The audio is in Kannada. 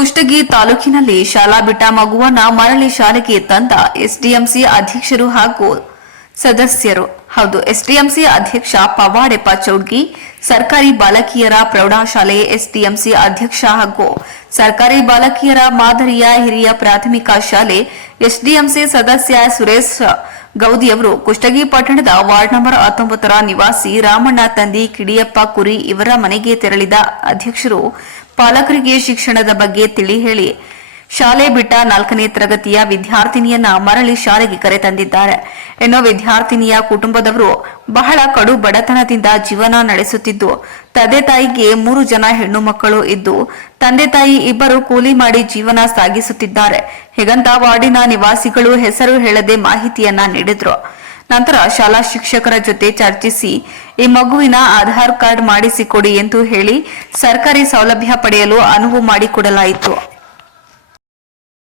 ಕುಷ್ಟಗಿ ತಾಲೂಕಿನಲ್ಲಿ ಶಾಲಾ ಬಿಟ್ಟ ಮಗುವನ್ನ ಮರಳಿ ಶಾಲೆಗೆ ತಂದ ಎಸ್ಡಿಎಂಸಿ ಅಧ್ಯಕ್ಷರು ಹಾಗೂ ಸದಸ್ಯರು. ಹೌದು, ಎಸ್ಡಿಎಂಸಿ ಅಧ್ಯಕ್ಷ ಪವಾಡೆಪ್ಪ ಚೌಡ್ಗಿ, ಸರ್ಕಾರಿ ಬಾಲಕಿಯರ ಪ್ರೌಢಶಾಲೆ ಎಸ್ಡಿಎಂಸಿ ಅಧ್ಯಕ್ಷ ಹಾಗೂ ಸರ್ಕಾರಿ ಬಾಲಕಿಯರ ಮಾದರಿಯ ಹಿರಿಯ ಪ್ರಾಥಮಿಕ ಶಾಲೆ ಎಸ್ಡಿಎಂಸಿ ಸದಸ್ಯ ಸುರೇಶ್ ಗೌದಿಯವರು ಕುಷ್ಟಗಿ ಪಟ್ಟಣದ ವಾರ್ಡ್ ನಂಬರ್ 19ರ ನಿವಾಸಿ ರಾಮಣ್ಣ ತಂದಿ ಕಿಡಿಯಪ್ಪ ಕುರಿ ಇವರ ಮನೆಗೆ ತೆರಳಿದ ಅಧ್ಯಕ್ಷರು ಪಾಲಕರಿಗೆ ಶಿಕ್ಷಣದ ಬಗ್ಗೆ ತಿಳಿ ಹೇಳಿ ಶಾಲೆ ಬಿಟ್ಟ 4ನೇ ತರಗತಿಯ ವಿದ್ಯಾರ್ಥಿನಿಯನ್ನ ಮರಳಿ ಶಾಲೆಗೆ ಕರೆತಂದಿದ್ದಾರೆ. ಇನ್ನು ವಿದ್ಯಾರ್ಥಿನಿಯ ಕುಟುಂಬದವರು ಬಹಳ ಕಡು ಬಡತನದಿಂದ ಜೀವನ ನಡೆಸುತ್ತಿದ್ದು, ತಂದೆ ತಾಯಿಗೆ 3 ಜನ ಹೆಣ್ಣು ಮಕ್ಕಳು ಇದ್ದು, ತಂದೆ ತಾಯಿ ಇಬ್ಬರು ಕೂಲಿ ಮಾಡಿ ಜೀವನ ಸಾಗಿಸುತ್ತಿದ್ದಾರೆ. ಹೀಗಂತ ವಾರ್ಡಿನ ನಿವಾಸಿಗಳು ಹೆಸರು ಹೇಳದೆ ಮಾಹಿತಿಯನ್ನ ನೀಡಿದ್ರು. ನಂತರ ಶಾಲಾ ಶಿಕ್ಷಕರ ಜೊತೆ ಚರ್ಚಿಸಿ ಈ ಮಗುವಿನ ಆಧಾರ್ ಕಾರ್ಡ್ ಮಾಡಿಸಿಕೊಡಿ ಎಂದು ಹೇಳಿ ಸರ್ಕಾರಿ ಸೌಲಭ್ಯ ಪಡೆಯಲು ಅನುವು ಮಾಡಿಕೊಡಲಾಯಿತು.